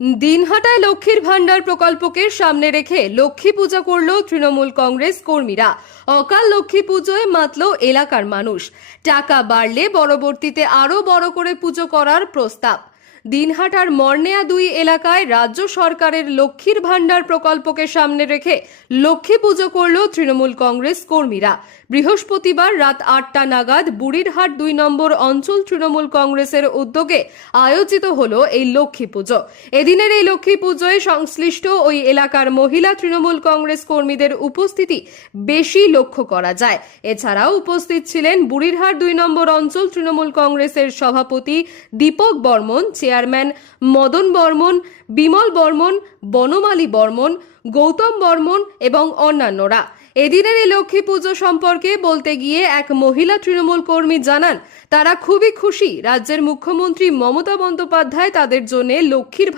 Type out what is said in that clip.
দিনহাটায় লক্ষ্মীর ভান্ডার প্রকল্পকে সামনে রেখে লক্ষ্মী পূজা করল তৃণমূল কংগ্রেস কর্মীরা। অকাল লক্ষ্মী পুজোয় মাতল এলাকার মানুষ। টাকা বাড়লে পরবর্তীতে আরো বড় করে পুজো করার প্রস্তাব। দিনহাটার মর্নেয়া 2 এলাকায় রাজ্য সরকারের লক্ষ্মীর ভান্ডার প্রকল্পকে সামনে রেখে লক্ষ্মী পুজো করল তৃণমূল কংগ্রেস কর্মীরা। বৃহস্পতিবার রাত 8টা নাগাদ বুড়িরহাট 2 নম্বর অঞ্চল তৃণমূল কংগ্রেসের উদ্যোগে আয়োজিত হলো এই লক্ষ্মী পুজো। এদিনের এই লক্ষ্মী পুজোয় সংশ্লিষ্ট ওই এলাকার মহিলা তৃণমূল কংগ্রেস কর্মীদের উপস্থিতি বেশি লক্ষ্য করা যায়। এছাড়াও উপস্থিত ছিলেন বুড়িরহাট 2 নম্বর অঞ্চল তৃণমূল কংগ্রেসের সভাপতি দীপক বর্মন, চেয়ারম্যান মদন বর্মন, বিমল বর্মন, বনমালী বর্মন, গৌতম বর্মন এবং অন্যান্যরা। এদিনের এই লক্ষ্মী পুজো সম্পর্কে বলতে গিয়ে এক মহিলা তৃণমূল কর্মী জানান, তারা খুবই খুশি রাজ্যের মুখ্যমন্ত্রী মমতা বন্দ্যোপাধ্যায় তাদের জন্য লক্ষ্মীর